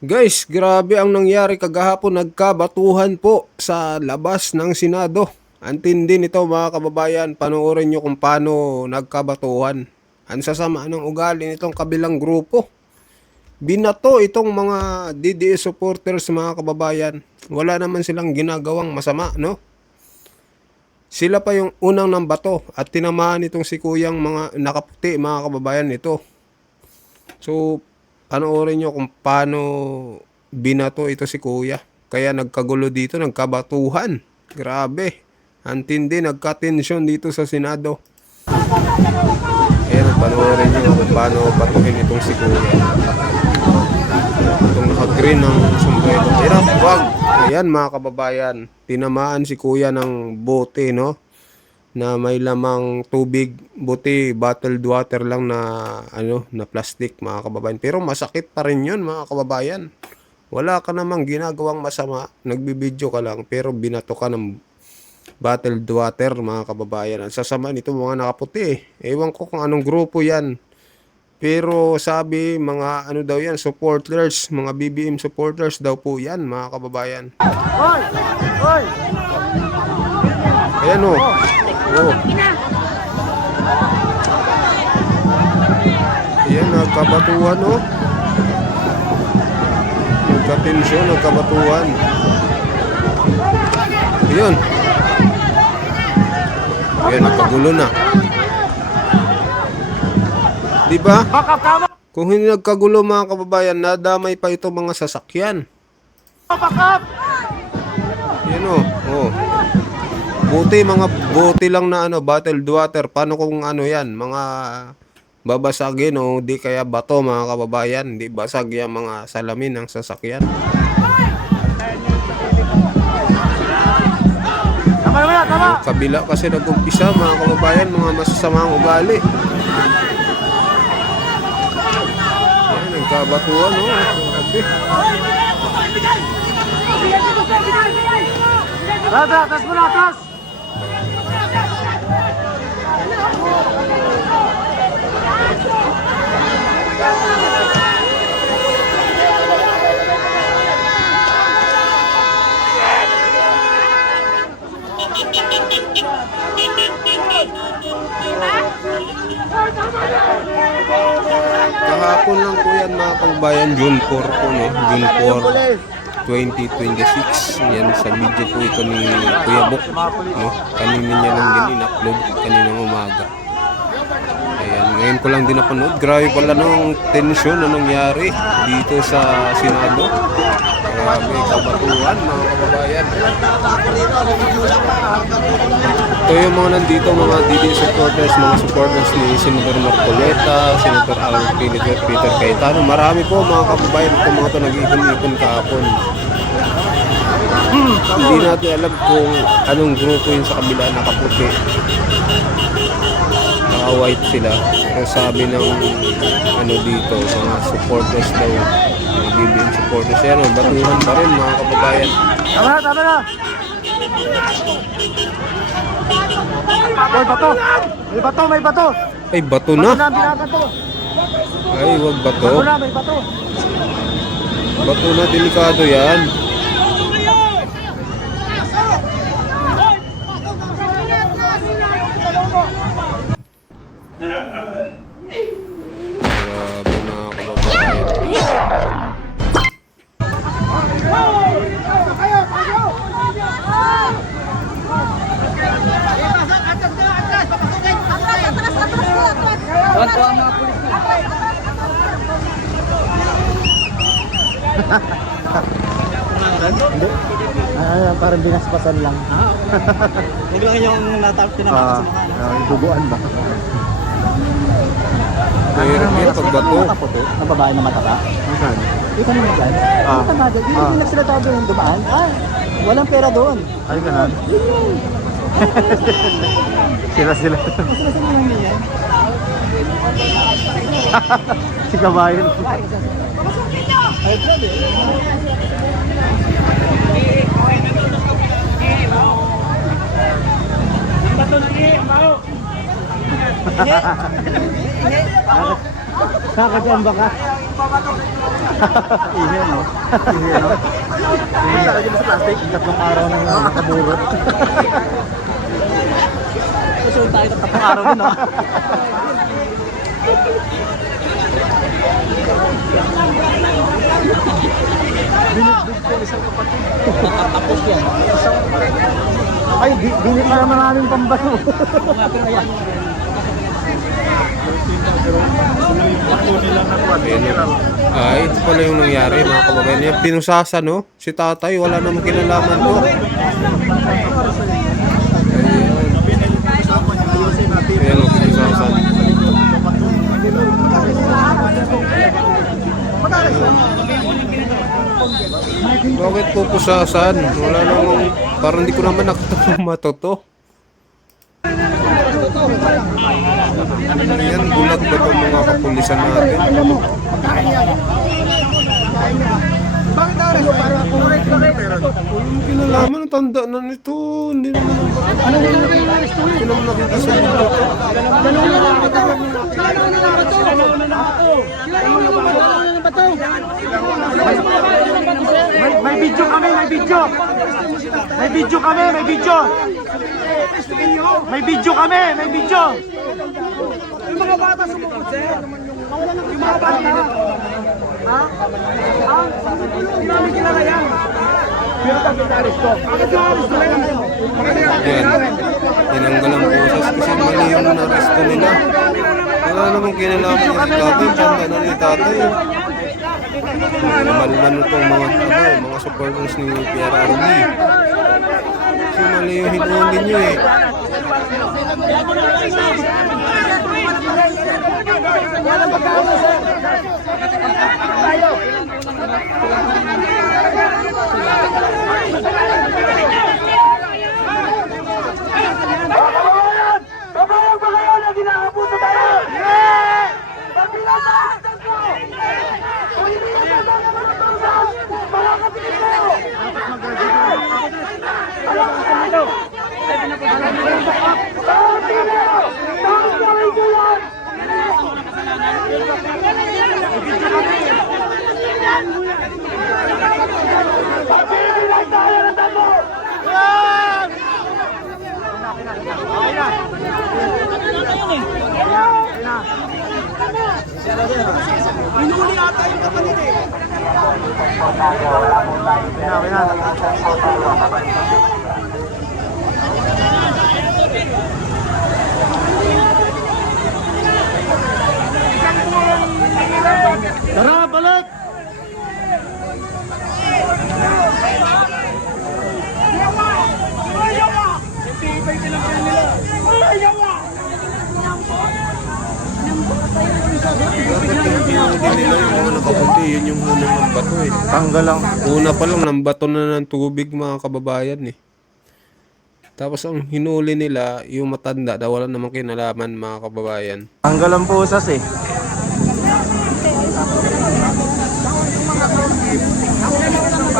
Guys, grabe ang nangyari kagahapon, nagkabatuhan po sa labas ng Senado. Antindi nito mga kababayan, panoorin nyo kung paano nagkabatuhan. Ang sasama ng ugali nitong kabilang grupo. Binato itong mga DDS supporters mga kababayan. Wala naman silang ginagawang masama, no? Sila pa yung unang nambato at tinamaan itong si kuyang mga nakaputi mga kababayan nito. So, panoorin nyo kung paano binato ito si kuya. Kaya nagkagulo dito, nagkabatuhan. Grabe. Antindi, nagka-tension dito sa Senado. Ayan, panoorin nyo kung paano batuhin itong si kuya. Itong naka-green ng sombrero. Ayan, wag. Ayan mga kababayan, tinamaan si kuya ng bote, no? Na may lamang tubig, buti bottled water lang na na plastic mga kababayan. Pero masakit pa rin 'yun mga kababayan. Wala ka namang ginagawang masama, nagbibideo ka lang pero binato ka ng bottled water mga kababayan. Ang sasama nito mga nakaputi. Ewan ko kung anong grupo 'yan. Pero sabi mga daw 'yan, supporters, mga BBM supporters daw po 'yan mga kababayan. Hoy! Hoy! Ayan oh. Oh. Ayan, nagkabatuhan, oh. Nagka-tensyon, nagkabatuhan. Ayan. Ayan, nagkagulo na. Diba? Kung hindi nagkagulo mga kababayan, nadamay pa ito mga sasakyan. Ayan, oh. Oh. Buti lang na bottled water. Paano kung yan, mga babasagin o di kaya bato mga kababayan, di basag yung mga salamin ng sasakyan. Yung kabila kasi nag-umpisa mga kababayan, mga masasamang ugali. Yan, nagkabatuan, oh. Grabe. Atas mo na, atas! Kahapon lang po yan mga kababayan, June 4 po, no? June 4, 2026. Yan, sa video po ito ni Kuya Bok, no? Kanina niya lang din in-upload, kaninang umaga. Ayan, ngayon ko lang din napanood. Grabe pala nung tension na nangyari dito sa Senado. Grabe, kabatuhan mga kababayan. Ito yung mga nandito, mga DD supporters, mga supporters ni Senator Marcoleta, Senator Alvin, Peter Cayetano. Marami po mga kababayan. Ito mga ito nag-ipon-ipon kahapon. Hindi natin alam kung anong grupo yun sa kabila, nakaputi. Naka-white sila. Pero sabi ng dito, mga supporters daw, mga BBM supporters. Yan, batuhan pa rin mga kababayan. Tama na, tama na! Hoy, bato! May bato, may bato! Ay, bato Bato na. na, binabato! Ay, wag bato. Bato na, may bato! Bato na, delikado yan. Grabe mga kababayan. Parang binaspasan lang. Huwag lang yung natapos na Ah, yung duguan ba? Pero pag bato. Ang babae na mataba? Saan? Ito naman dyan. Ah. Mataba dyan. Hindi nagsalita doon yung dumaan. Walang pera doon. Ay, ganun. Sila. Sila sa mga niyan. Si Kabayan. Ay, grabe. Kakachamba ka. Iyan o. Iyan o. Lagi mo sa plastic. 3 araw nang nakaburot. Gusto tayo 3 araw din o. Binibig ko isang kapatid. Tapos yan. Ay, binit na naman namin pambaso. Ito pala yung nangyari mga kababayan. Yung pinusasan, no? Si tatay, wala namang kinalaman to. Ayan o, pinusasan. Bakit po pusasan? Wala namang, parang hindi ko naman nakita ng mata to. Yan, bulag ba itong mga kapulisan natin? Walang kinalaman, ang tanda na nito. Hindi naman nakita sa mundo to. May video kami, may video. May video kami, may video. May video kami, may video. Yung mga bata sumukot, sir. Yung mga bata. Ha? Ha? Hindi namin kilala yan. Pero tapos na-aresto. Bakit yung aresto na yan? Yan, tinanggal ang boses kasi mali yung naresto nila. Wala namang kinalaman niya si tatay, tanda na ni tatay. Naman itong mga supporters ni PRRD. Kasi mali yung hinuli nyo eh. Pabayag ba kayo na ginaabuso tayo? Yeah! Pagpilatan ko! Kung hindi na tayo naman ang pangsan, mga kapilito! Mga kapilito! Bakit gawin ko yan? Pagpilatan tayo ng tango! Okay na. Minuli ata yung kapatid eh. Okay na. Tara, balot! Dapat yung hinuli nila yung mga nakapunti, yun yung unang ng bato eh. Tanggal lang. Una pa lang, nambato na ng tubig mga kababayan eh. Tapos ang hinuli nila, yung matanda, daw wala namang kinalaman mga kababayan. Tanggal ang pusas eh.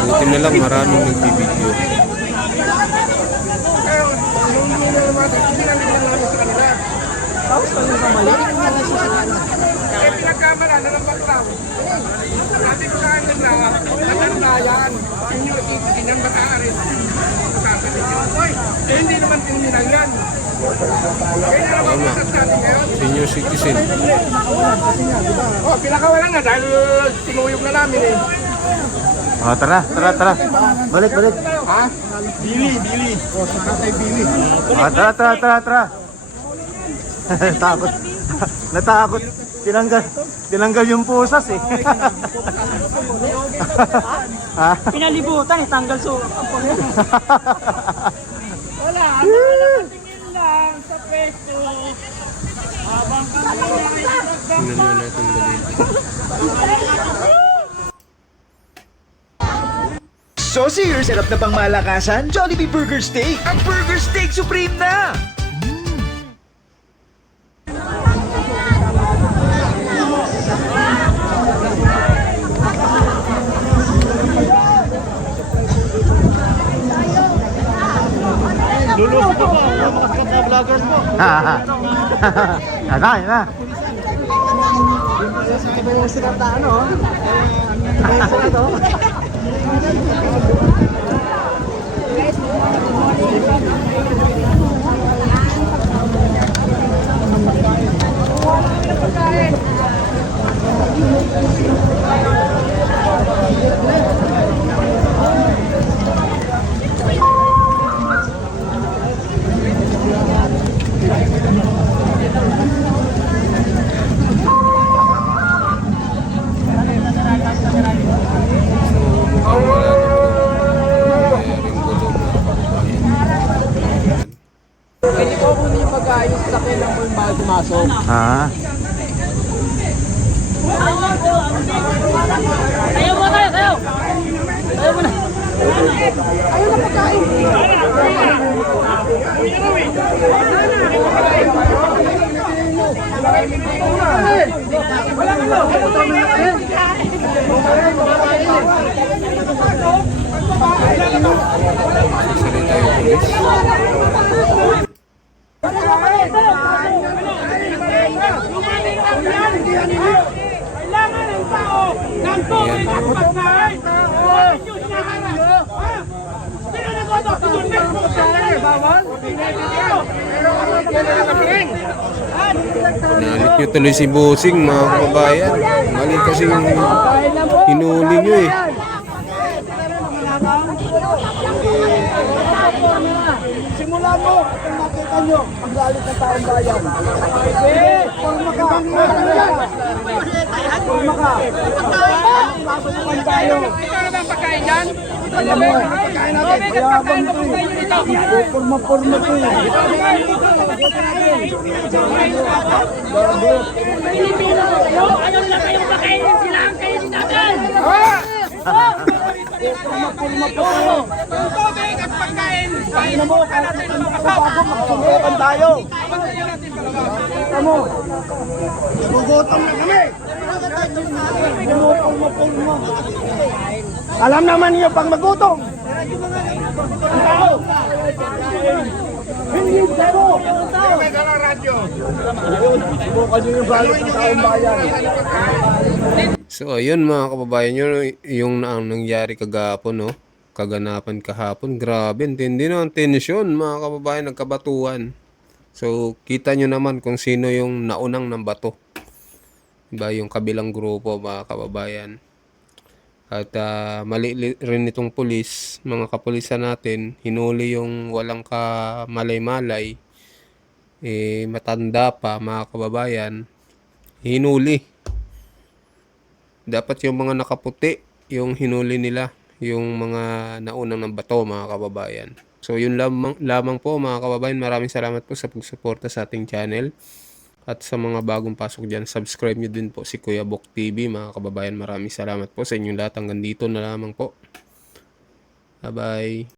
Buti na lang maraming nagbibideo. Pinagkamala na ng baktaw. Sabi ko sa akin na, maganda yan. Inyo itigin ang baka-aris. Sabi ko, hindi naman kriminal yan. Kaya naman Tama. masas natin ngayon. Senior citizen. Pinakawalan nga dahil tinuyog na namin eh. Oh, tara. Balik. Ha? Billy. O, sa tatay Billy. Oh, tara. Takot. Natakot. Tinanggal yung pusas eh. Ha? Pinalibutan, tanggal so. Wala, tingin lang sa peso. Habang Tingnan nyo natin balita. So serious, sarap na pang malakasan, Jollibee Burger Steak! Ang Burger Steak Supreme na! Lulusot ako. Mga makasikat na vloggers mo. Yan na. Iba yung sikat na ano. Iba yung sikat oh. Mukhang wala naman ang nangyaring gulo mga kababayan. Pwede po kunin yung pag-ayos sa kailang po yung bago pumasok. Ah. Tayo mo tayo, tayo! Tayo mo na! Sasalita yung pulis. Kailangan ng tao ng tubig at pagkain! Bakit nyo hinaharap? Ha? Sino nagwato? Bawal? Pinalit nyo tuloy si Bossing mga kababayan. Mali kasi yung hinuli nyo eh. Simula mo, kung nakita nyo, ang galit ng taong bayan. Forma ka. Forma ka. Babalikan tayo. Ikaw na ba ang pagkain dyan? Alam mo, mayabang to eh. Forma to eh. Pilipino kayo? Ayaw na kayong pakain! Sila ang kainin natin! Forma to tayo. Ang tubig at pagkain! Alam mo, kahit ano bago, makasubukan tayo. Alam mo, nagugutom na kami. Forma. Alam naman niyo pag magutom. Ang tao. Hindi zero. Subukan niyo yung galit ng taong bayan. So ayun mga kababayan nyo, yung nangyari kagapon, no? Kaganapan kahapon, grabe, hindi na ang tensyon mga kababayan, nagkabatuhan. So kita nyo naman kung sino yung naunang ng bato, diba, yung kabilang grupo mga kababayan. At mali rin itong pulis, mga kapulisan natin, hinuli yung walang kamalay-malay, matanda pa mga kababayan, hinuli. Dapat yung mga nakaputi, yung hinuli nila, yung mga naunang ng bato mga kababayan. So yun lamang po mga kababayan, maraming salamat po sa pagsuporta sa ating channel. At sa mga bagong pasok dyan, subscribe nyo din po si Kuya Bok TV mga kababayan. Maraming salamat po sa inyong lahat. Hanggang dito na lamang po. Bye bye.